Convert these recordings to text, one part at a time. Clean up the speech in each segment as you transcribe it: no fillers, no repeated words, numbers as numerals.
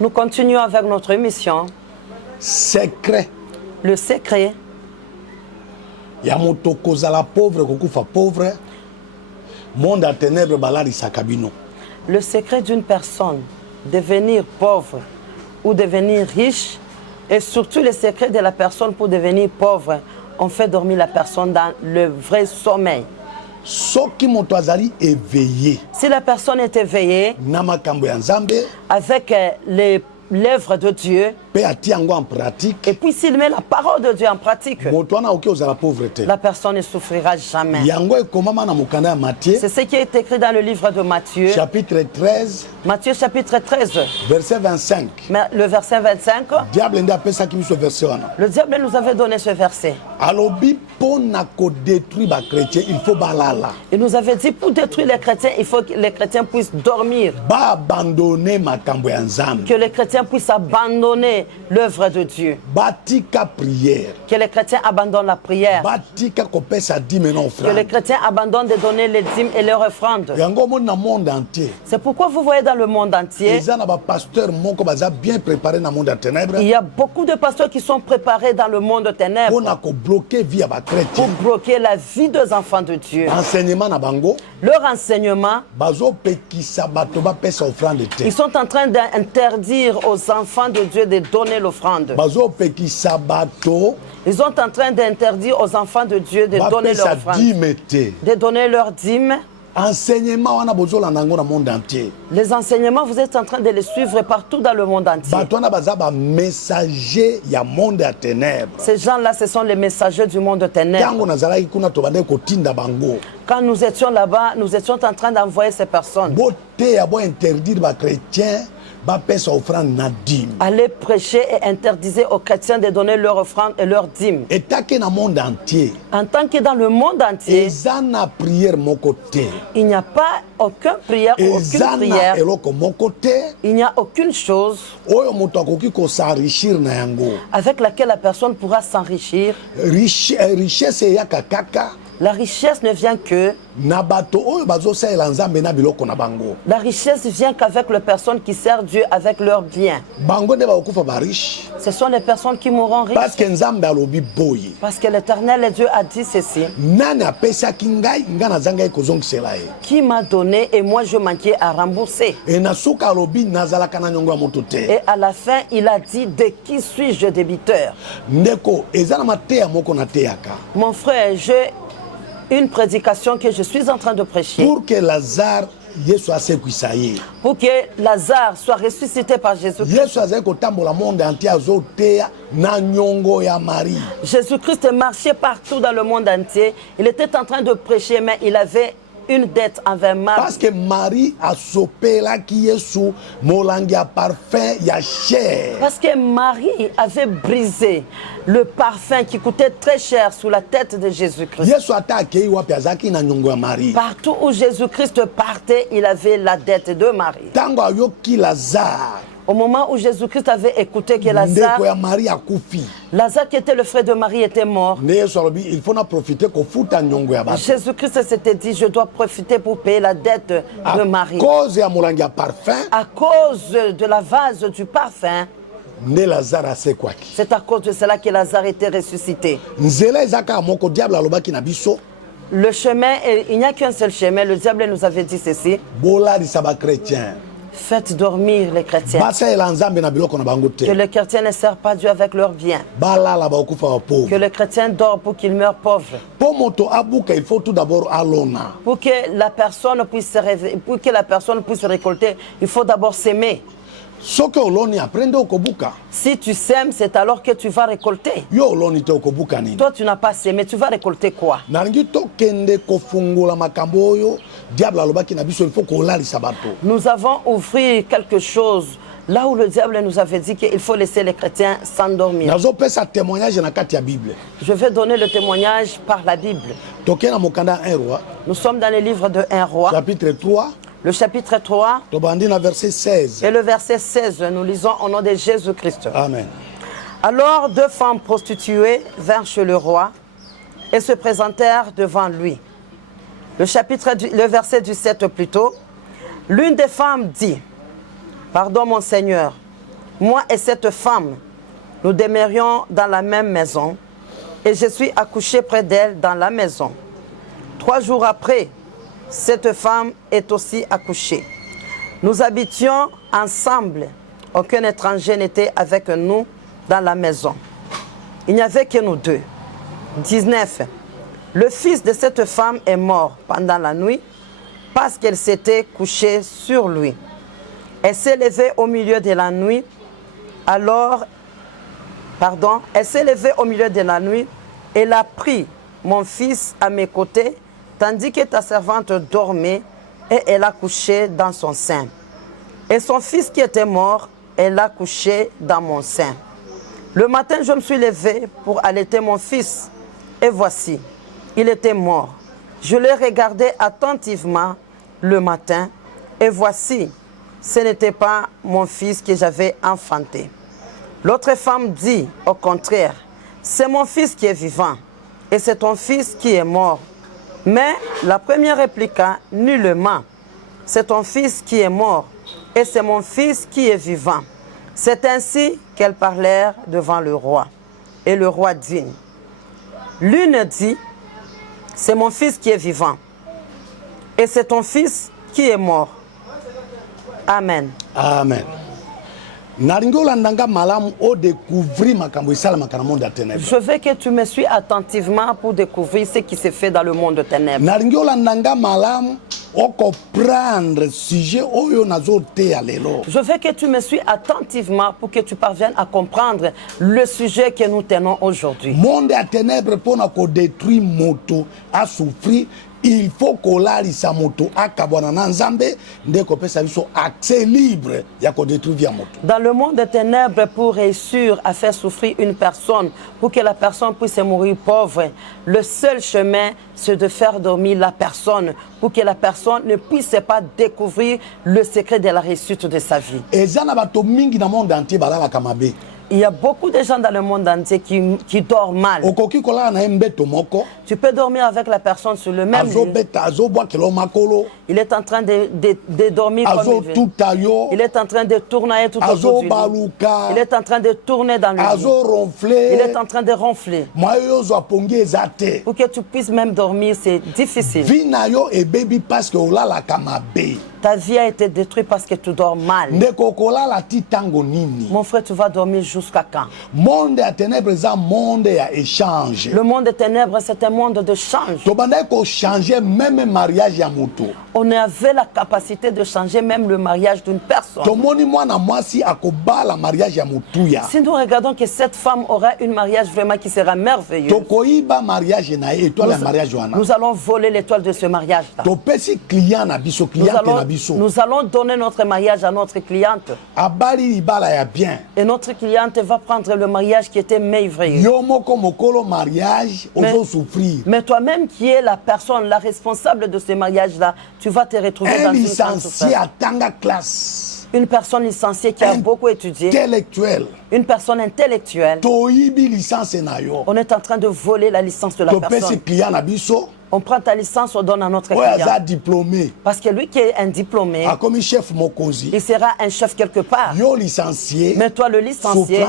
Nous continuons avec notre émission. Secret. Le secret. La pauvre, pauvre. Monde à ténèbres, balari sakabino. Le secret d'une personne, devenir pauvre ou devenir riche, et surtout le secret de la personne pour devenir pauvre, on fait dormir la personne dans le vrai sommeil. Si la personne est éveillée avec l'œuvre de Dieu, et puis s'il met la parole de Dieu en pratique, la personne ne souffrira jamais. C'est ce qui est écrit dans le livre de Matthieu, chapitre 13, Matthieu chapitre 13, verset 25. Le verset 25. Le diable nous avait donné ce verset. Il nous avait dit, pour détruire les chrétiens, il faut que les chrétiens puissent dormir. Que les chrétiens puissent abandonner l'œuvre de Dieu. Que les chrétiens abandonnent la prière. Que les chrétiens abandonnent de donner les dîmes et les offrandes. C'est pourquoi vous voyez dans le monde entier, il y a beaucoup de pasteurs qui sont préparés dans le monde de ténèbres pour bloquer la vie des enfants de Dieu. Leur enseignement, ils sont en train d'interdire aux enfants de Dieu de donner l'offrande. Ils sont en train d'interdire aux enfants de Dieu de donner l'offrande, de donner leur dîme. Les enseignements, vous êtes en train de les suivre partout dans le monde entier. Ces gens-là, ce sont les messagers du monde de ténèbres. Quand nous étions là-bas, nous étions en train d'envoyer ces personnes. Allez prêcher et interdire aux chrétiens de donner leur offrande et leur dîme. En tant que dans le monde entier, il n'y a pas aucune prière, il n'y a aucune chose avec laquelle la personne pourra s'enrichir. La richesse ne vient que... La richesse vient qu'avec les personnes qui servent Dieu avec leurs biens. Ce sont les personnes qui mourront riches. Parce que l'Éternel et Dieu a dit ceci. Qui m'a donné et moi je manquais à rembourser. Et à la fin, il a dit, de qui suis-je débiteur? Mon frère, j'ai une prédication que je suis en train de prêcher. Pour que Lazare soit ressuscité par Jésus-Christ. Jésus-Christ marchait partout dans le monde entier. Il était en train de prêcher, mais il avait une dette envers Marie. Parce que Marie a sopé là qui est sous molangia parfum ya cher. Parce que Marie avait brisé le parfum qui coûtait très cher sous la tête de Jésus-Christ. Partout où Jésus-Christ partait, il avait la dette de Marie. Au moment où Jésus-Christ avait écouté que Lazare qui était le frère de Marie était mort, Jésus-Christ s'était dit, je dois profiter pour payer la dette de Marie. À cause de la vase du parfum, c'est à cause de cela que Lazare était ressuscité. Le chemin, il n'y a qu'un seul chemin. Le diable nous avait dit ceci. Faites dormir les chrétiens. Que les chrétiens ne servent pas Dieu avec leurs biens. Que les chrétiens dorment pour qu'ils meurent pauvres. Pour que la personne puisse se réveiller, pour que la personne puisse récolter, il faut d'abord s'aimer. Si tu sèmes, c'est alors que tu vas récolter. Toi, tu n'as pas sémé, tu vas récolter quoi? Nous avons ouvert quelque chose là où le diable nous avait dit qu'il faut laisser les chrétiens s'endormir. Je vais donner le témoignage par la Bible. Nous sommes dans le livre de 1 Roi. Chapitre 3. Le chapitre 3 verset 16. Et le verset 16, nous lisons au nom de Jésus-Christ. Amen. Alors 2 femmes prostituées vinrent chez le roi et se présentèrent devant lui. Le verset du 7 plutôt. L'une des femmes dit, Pardon, mon Seigneur. Moi et cette femme, nous demeurions dans la même maison et je suis accouché près d'elle dans la maison. 3 jours après, cette femme est aussi accouchée. Nous habitions ensemble. Aucun étranger n'était avec nous dans la maison. Il n'y avait que nous deux. 19. Le fils de cette femme est mort pendant la nuit parce qu'elle s'était couchée sur lui. Elle s'est levée au milieu de la nuit. Elle s'est levée au milieu de la nuit. Elle a pris mon fils à mes côtés, tandis que ta servante dormait, et elle a couché dans son sein. Et son fils qui était mort, elle l'a couché dans mon sein. Le matin, je me suis levée pour allaiter mon fils, et voici, il était mort. Je l'ai regardé attentivement le matin, et voici, ce n'était pas mon fils que j'avais enfanté. L'autre femme dit, au contraire, c'est mon fils qui est vivant, et c'est ton fils qui est mort. Mais la première répliqua nullement, c'est ton fils qui est mort, et c'est mon fils qui est vivant. C'est ainsi qu'elles parlèrent devant le roi. Et le roi dit, l'une dit, c'est mon fils qui est vivant, et c'est ton fils qui est mort. Amen. Amen. Je veux que tu me suis attentivement pour découvrir ce qui se fait dans le monde de ténèbres. Je veux que tu me suis attentivement pour que tu parviennes à comprendre le sujet que nous tenons aujourd'hui. Monde à ténèbres pour détruire moto à souffrir. Il faut qu'on sa moto à Kabwananzambe, dès qu'on peut savoir accès libre, il y a qu'on détruit via moto. Dans le monde des ténèbres, pour réussir à faire souffrir une personne, pour que la personne puisse mourir pauvre, le seul chemin, c'est de faire dormir la personne, pour que la personne ne puisse pas découvrir le secret de la réussite de sa vie. Et ça n'a pas mingi dans le monde entier, il y a beaucoup de gens dans le monde entier qui dorment mal. Tu peux dormir avec la personne sur le même lit. Il est en train de dormir comme il veut. Il est en train de tourner tout autour du lit. Il est en train de tourner dans le lit. Il est en train de ronfler. Pour que tu puisses même dormir, c'est difficile. Ta vie a été détruite parce que tu dors mal. Mon frère, tu vas dormir jusqu'à quand? Le monde des ténèbres, c'est un monde d'échange. Le monde des ténèbres, c'est un monde de change. On avait la capacité de changer même le mariage d'une personne. Si nous regardons que cette femme aura un mariage vraiment qui sera merveilleux, nous allons voler l'étoile de ce mariage-là. Nous allons donner notre mariage à notre cliente. Et notre cliente va prendre le mariage qui était merveilleux. Mais toi-même qui es la personne, la responsable de ce mariage-là, tu vas te retrouver dans une grande souffrance. Une personne licenciée qui a beaucoup étudié. Une personne intellectuelle. On est en train de voler la licence de la personne. On prend ta licence, on donne à notre client. Parce que lui qui est un diplômé, il sera un chef quelque part. Mais toi, le licencié,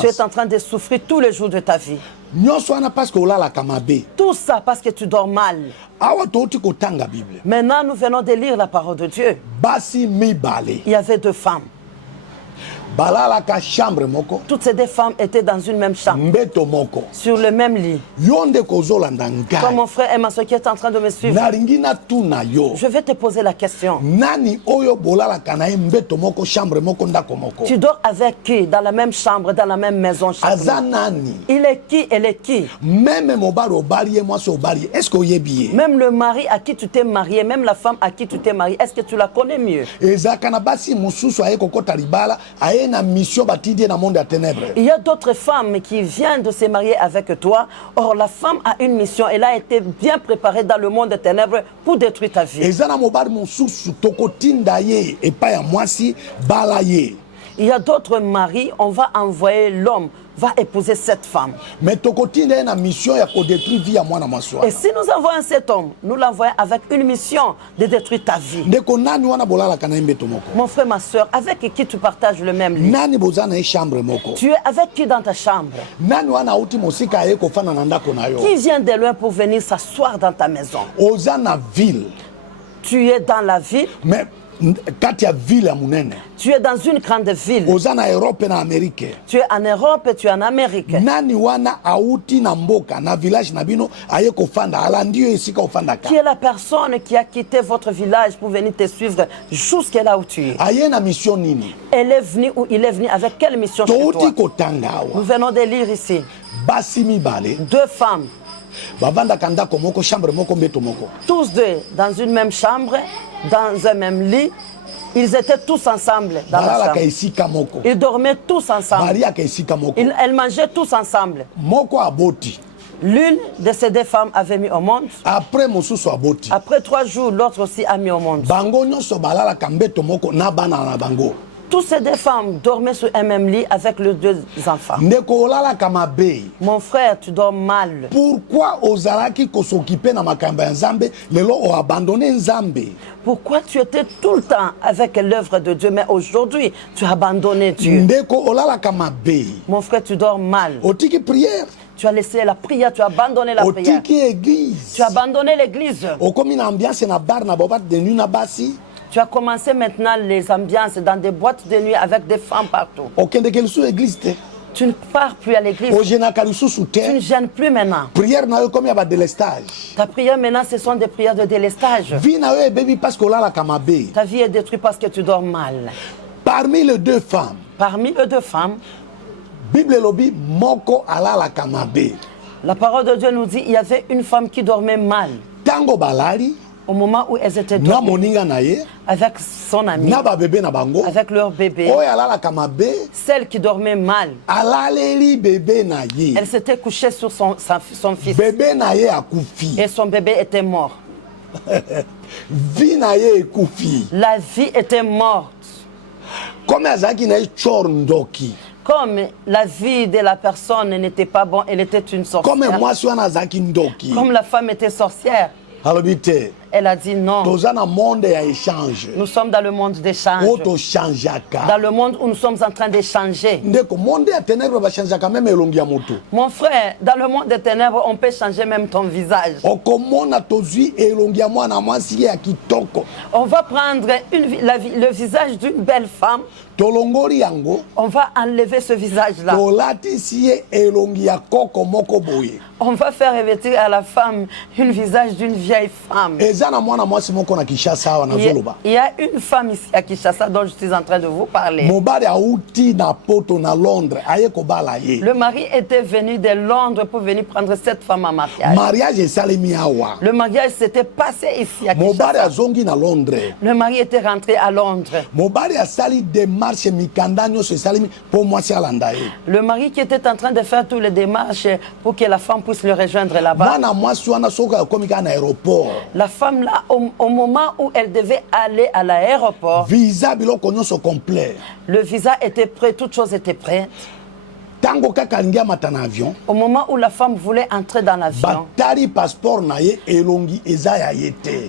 tu es en train de souffrir tous les jours de ta vie. Tout ça parce que tu dors mal. Maintenant, nous venons de lire la parole de Dieu. Il y avait 2 femmes. Toutes ces 2 femmes étaient dans une même chambre, sur le même lit. Toi, mon frère et ma soeur qui est en train de me suivre, je vais te poser la question. Tu dors avec qui? Dans la même chambre, dans la même maison? Il est qui? Elle est qui? Même le mari à qui tu t'es marié, même la femme à qui tu t'es marié, est-ce que tu la connais mieux? Il y a d'autres femmes qui viennent de se marier avec toi. Or, la femme a une mission. Elle a été bien préparée dans le monde des ténèbres pour détruire Il y a d'autres maris, on va envoyer l'homme, va épouser cette femme. Mais tokotinda na mission ya ko détruire vie ya mwana mwasi. Et si nous envoyons cet homme, nous l'envoyons avec une mission de détruire ta vie. Ndeko nani wana bolala kana imbeto moko. Mon frère, ma soeur, avec qui tu partages le même lit? Nani bozana chambre moko. Tu es avec qui dans ta chambre? Nani wana uti mosika ye ko fana na ndako na yo. Qui vient de loin pour venir s'asseoir dans ta maison? Ozana ville. Tu es dans la ville. Mais kati ya ville ya munene. Tu es dans une grande ville. Ozana Europe na Amérique. Tu es en Europe et tu es en Amérique. Nani wana auti na mboka na village na bino aye ko fanda ala ndio esika ofanda ka. Qui est la personne qui a quitté votre village pour venir te suivre jusqu'à là où tu es? Aye na mission nini? Elle est venue ou il est venu avec quelle mission chez toi? Touti ko tangawa. Nous venons de lire ici. Basi mibale. Deux femmes. Bavanda kanda komoko chambre moko mbeto moko. Tous deux dans une même chambre, dans un même lit. Ils étaient tous ensemble dans la chambre. Ils dormaient tous ensemble. Elles mangeaient tous ensemble. L'une de ces deux femmes avait mis au monde. Après 3 jours, l'autre aussi a mis au monde. Toutes ces deux femmes dormaient sur un même lit avec leurs 2 enfants. Mon frère, tu dors mal. Pourquoi ozalaki ko s'occuper na makamba ya Nzambe lelo o abandonné Nzambe? Pourquoi tu étais tout le temps avec l'œuvre de Dieu, mais aujourd'hui tu as abandonné Dieu? Ndeko olala kamabe. Mon frère, tu dors mal. Otiki prière. Tu as laissé la prière, tu as abandonné la prière. Otiki église. Tu as abandonné l'église. Okomi na ambiance na bar na bobat de nuit na basi. Tu as commencé maintenant les ambiances dans des boîtes de nuit avec des femmes partout. Tu ne pars plus à l'église. Tu ne gênes plus maintenant. Ta prière maintenant, ce sont des prières de délestage. Ta vie est détruite parce que tu dors mal. Parmi les 2 femmes. Bible lobi moko alala kamabe. La parole de Dieu nous dit il y avait une femme qui dormait mal. Tango balali. Au moment où elles étaient dormies, avec son ami, avec leur bébé, celle qui dormait mal, elle s'était couchée sur son fils. Et son bébé était mort. La vie était morte. Comme la vie de la personne n'était pas bonne, elle était une sorcière. Comme la femme était sorcière. Elle a dit non. Nous sommes dans le monde d'échange. Dans le monde où nous sommes en train d'échanger. Mon frère, dans le monde des ténèbres, on peut changer même ton visage. On va prendre le visage d'une belle femme. On va enlever ce visage-là. On va faire revêtir à la femme un visage d'une vieille femme. Il y a une femme ici à Kinshasa dont je suis en train de vous parler. Le mari était venu de Londres pour venir prendre cette femme en mariage. Le mariage s'était passé ici à Kinshasa. Le mari était rentré à Londres. Le mari qui était en train de faire toutes les démarches pour que la femme puisse le rejoindre là-bas. La femme là, au moment où elle devait aller à l'aéroport, le visa était prêt, toutes choses étaient prêtes. Au moment où la femme voulait entrer dans l'avion,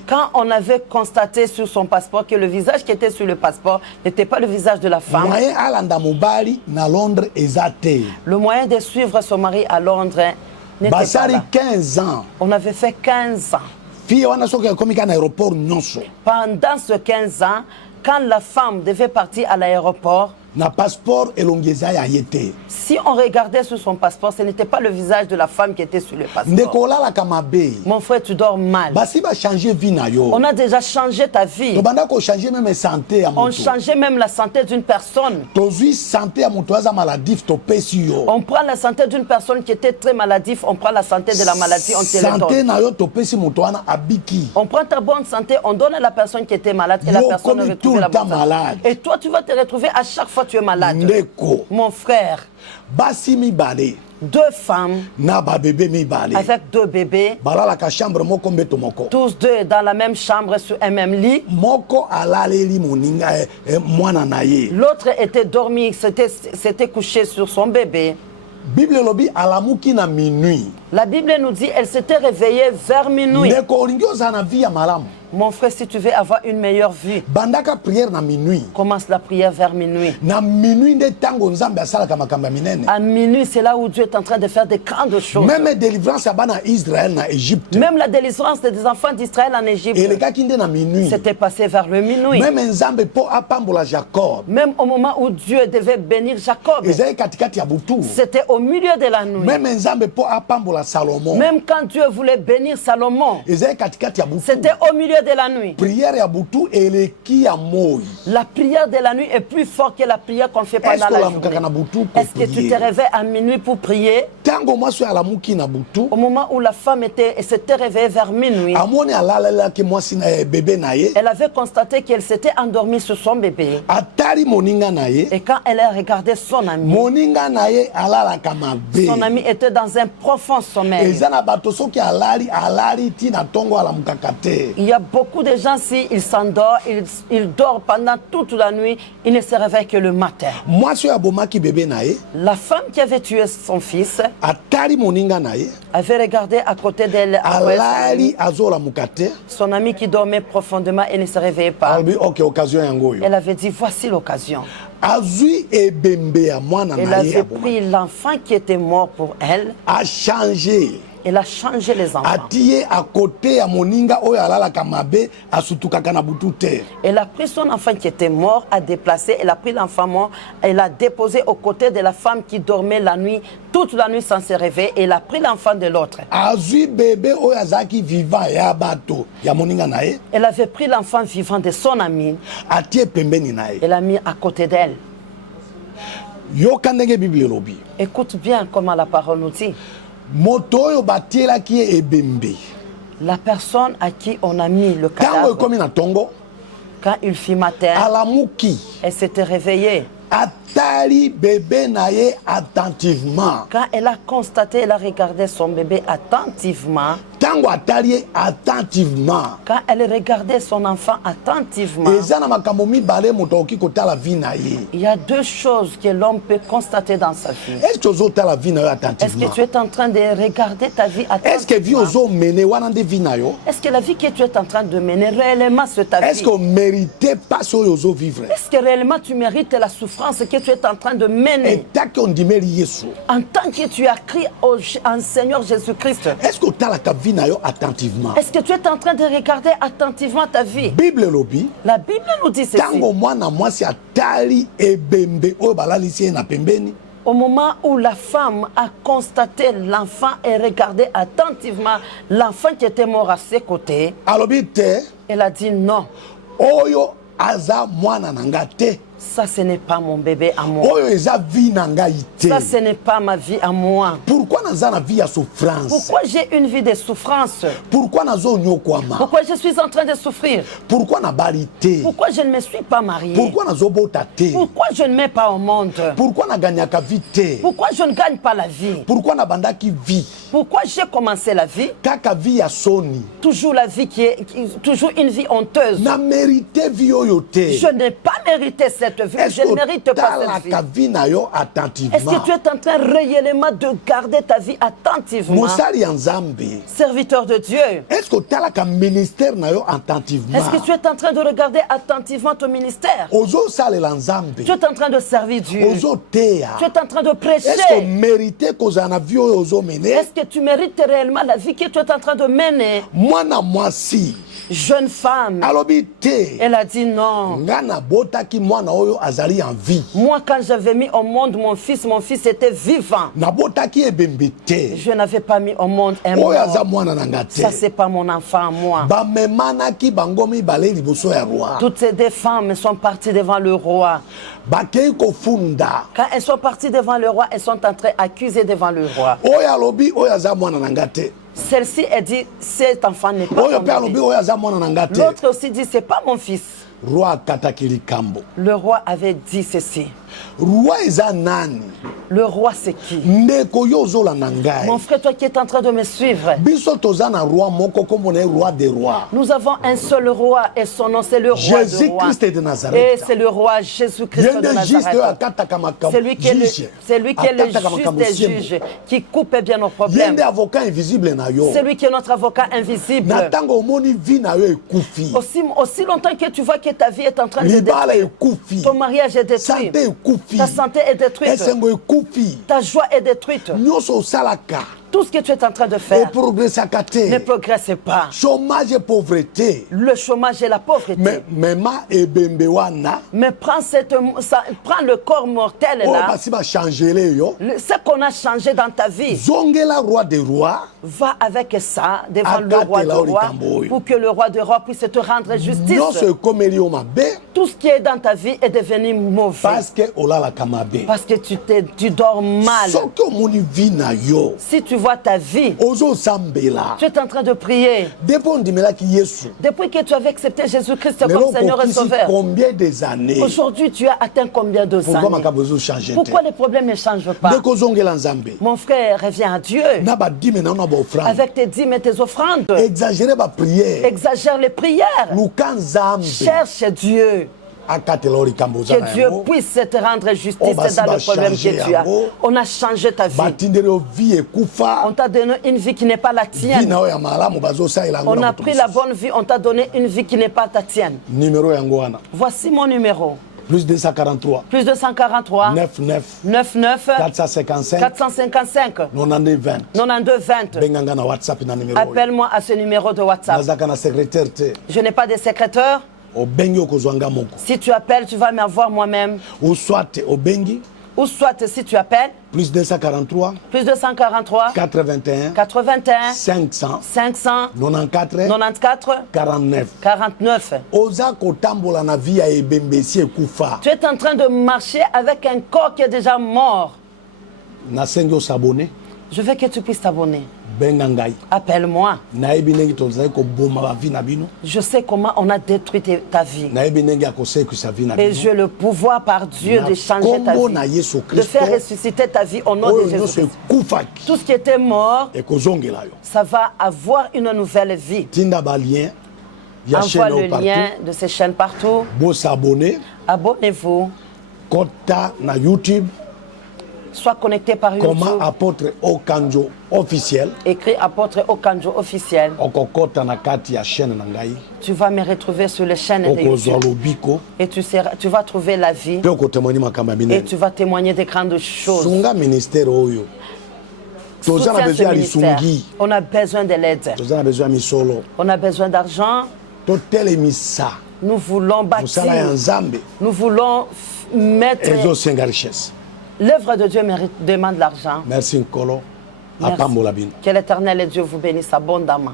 quand on avait constaté sur son passeport que le visage qui était sur le passeport n'était pas le visage de la femme, le moyen de suivre son mari à Londres n'était pas là. 15 ans. On avait fait 15 ans. Pendant ce 15 ans, quand la femme devait partir à l'aéroport, si on regardait sur son passeport, ce n'était pas le visage de la femme qui était sur le passeport. Mon frère, tu dors mal. On a déjà changé ta vie. On changeait même la santé d'une personne. On prend la santé d'une personne qui était très maladive, on prend la santé de la maladie, on te le donne. On prend ta bonne santé, on donne à la personne qui était malade et la personne retrouve la bonne santé. Et toi, tu vas te retrouver à chaque fois tu es malade. Ndeko. Mon frère. Basi mibale. 2 femmes na ba bébé mibale. Avec 2 bébés. Balala ka chambre moko mbeto moko. Tous 2 dans la même chambre sur un même lit. Moko alaleli moninga mwana na ye. L'autre était dormi, s'était couché sur son bébé. Bible lobi alamuki na minuit. La Bible nous dit elle s'était réveillée vers minuit. Ndeko olingi ozana vie ya malamu. Mon frère, si tu veux avoir une meilleure vie, bandaka prière na minuit. Commence la prière vers minuit. Na minuit nde tango nzambe asalaka makambo minene. À minuit, c'est là où Dieu est en train de faire des grandes choses. Même délivrance ya bana Israël na Égypte. Même la délivrance des enfants d'Israël en Égypte. Elekaki nde na minuit. C'était passé vers le minuit. Même nzambe po apambola Jacob. Même au moment où Dieu devait bénir Jacob. Ezali katikati ya butu. C'était au milieu de la nuit. Même nzambe po apambola Salomon. Même quand Dieu voulait bénir Salomon. Ezali katikati ya butu. C'était au milieu de la nuit. Prière ya butu eleki ya moi. La prière de la nuit est plus forte que la prière qu'on fait pendant la journée. Est-ce que tu te réveilles à minuit pour prier? Tango mwasi alamuki na butu. Au moment où la femme s'était réveillée vers minuit. Amoni alala ke mwasi na bébé na ye. Elle avait constaté qu'elle s'était endormie sur son bébé. Atari moninga na ye. Et quand elle a regardé son ami. Moninga na ye alala kamabe. Son ami était dans un profond sommeil. Ezana bato soki alali ti na tongo alamukaka te. Il y a beaucoup de gens, si ils s'endorment, ils dorment pendant toute la nuit, ils ne se réveillent que le matin. La femme qui avait tué son fils avait regardé à côté d'elle son ami qui dormait profondément et ne se réveillait pas. Elle avait dit, voici l'occasion. Elle avait pris l'enfant qui était mort pour elle. A changé. Elle a changé les enfants. À côté à moninga oyo alala kamabe asutukaka na butu te. Elle a pris son enfant qui était mort, a déplacé, elle a pris l'enfant mort, elle l'a déposé aux côtés de la femme qui dormait la nuit, toute la nuit sans se réveiller, et elle a pris l'enfant de l'autre. Azui bébé oyo azaki vivant ya bato ya moninga nae. Elle avait pris l'enfant vivant de son ami. Atie pembeni nae. Elle l'a mis à côté d'elle. Yoka ndenge Bible lobi. Écoute bien comment la parole nous dit. Moto batiela qui est ebembe. La personne à qui on a mis le cadavre. Quand il fit matin, elle s'était réveillée. Atali bébé naye attentivement. Quand elle a constaté, elle a regardé son bébé attentivement. Tango atali attentivement. Quand elle regardait son enfant attentivement. Il y a 2 choses que l'homme peut constater dans sa vie. Est-ce que tu es en train de regarder ta vie attentivement? Est-ce que la vie que tu es en train de mener réellement c'est ta vie? Est-ce que réellement tu mérites la souffrance que tu es en train de mener? En tant que tu as crié en Seigneur Jésus-Christ. Est-ce que tu es en train de regarder attentivement ta vie? La Bible nous dit ceci. Au moment où la femme a constaté l'enfant et regardé attentivement l'enfant qui était mort à ses côtés, elle a dit non. Ça, ce n'est pas mon bébé à moi. Ça, ce n'est pas ma vie à moi. Pourquoi j'ai une vie de souffrance? Pourquoi je suis en train de souffrir? Pourquoi je ne me suis pas marié? Pourquoi je ne mets pas au monde? Pourquoi je ne gagne pas la vie? Pourquoi j'ai commencé la vie? Toujours la vie toujours une vie honteuse. Je n'ai pas mérité cette vie. Je ne mérite pas cette vie. Est-ce que tu es en train réellement de garder ta vie attentivement? Serviteur de Dieu. Est-ce que tu es en train de regarder attentivement ton ministère? Tu es en train de servir Dieu. Tu es en train de prêcher. Est-ce que tu mérites réellement la vie que tu es en train de mener? Jeune femme, elle a dit non. Moi, quand j'avais mis au monde mon fils était vivant. Je n'avais pas mis au monde un mort. Ça, c'est pas mon enfant, moi. Toutes ces 2 femmes sont parties devant le roi. Quand elles sont parties devant le roi, elles sont entrées accusées devant le roi. Celle-ci, elle dit, cet enfant n'est pas mon bébé. L'autre aussi dit, c'est pas mon fils. Le roi avait dit ceci. roi eza nani? Le roi, c'est qui? Ndeko yo ozolanda ngai. Mon frère, toi qui es en train de me suivre. Biso toza na roi moko kombo na ye roi des rois. Nous avons un seul roi et son nom c'est le roi de rois. Jésus-Christ de Et Nazareth. c'est le roi Jésus-Christ de Nazareth. C'est lui qui est le juge des juges, qui coupe bien nos problèmes. C'est lui qui est notre avocat invisible. Aussi longtemps que tu vois que ta vie est en train de détruire, ton mariage est détruit, ta santé est détruite, ta joie est détruite. Tout ce que tu es en train de faire ne progresse pas. Chômage et pauvreté. Le chômage et la pauvreté. Mais prends le corps mortel là. Ce qu'on a changé dans ta vie. Va avec ça devant le roi de roi pour que le roi de roi puisse te rendre justice. Tout ce qui est dans ta vie est devenu mauvais. Parce que tu dors mal. Si tu vois ta vie, tu es en train de prier. Depuis que tu avais accepté Jésus-Christ comme Seigneur et Sauveur, aujourd'hui tu as atteint combien de années? Pourquoi les problèmes ne changent pas? Mon frère, reviens à Dieu avec tes dîmes et tes offrandes. Exagère les prières. Cherche Dieu. Que Dieu puisse te rendre justice dans le problème que tu as. On a changé ta vie. On t'a donné une vie qui n'est pas la tienne. On a pris la bonne vie, on t'a donné une vie qui n'est pas ta tienne. Voici mon numéro. Plus 243. Plus 243. 99. 455. 9220. Appelle-moi à ce numéro de WhatsApp. Je n'ai pas de secrétaire. Si tu appelles, tu vas m'avoir moi-même. Ou soit si tu appelles. Plus 243. 81. 500. 94. 49. Tu es en train de marcher avec un corps qui est déjà mort. Je veux que tu puisses t'abonner. Appelle-moi. Je sais comment on a détruit ta vie. Et j'ai le pouvoir par Dieu de changer ta vie, de faire ressusciter ta vie au nom de Jésus. Tout ce qui était mort, ça va avoir une nouvelle vie. Envoie le lien de ces chaînes partout. Abonnez-vous. Sois connecté par YouTube. Comment apôtre Okanjo officiel. Écris apôtre Okanjo officiel. Tu vas me retrouver sur les chaînes de YouTube. Et tu vas trouver la vie. Et tu vas témoigner des grandes choses. Soutiens ce ministère. On a besoin de l'aide. On a besoin d'argent. Nous voulons bâtir. Nous voulons mettre. L'œuvre de Dieu demande l'argent. Merci, Nkolo. Que l'Éternel et Dieu vous bénisse abondamment.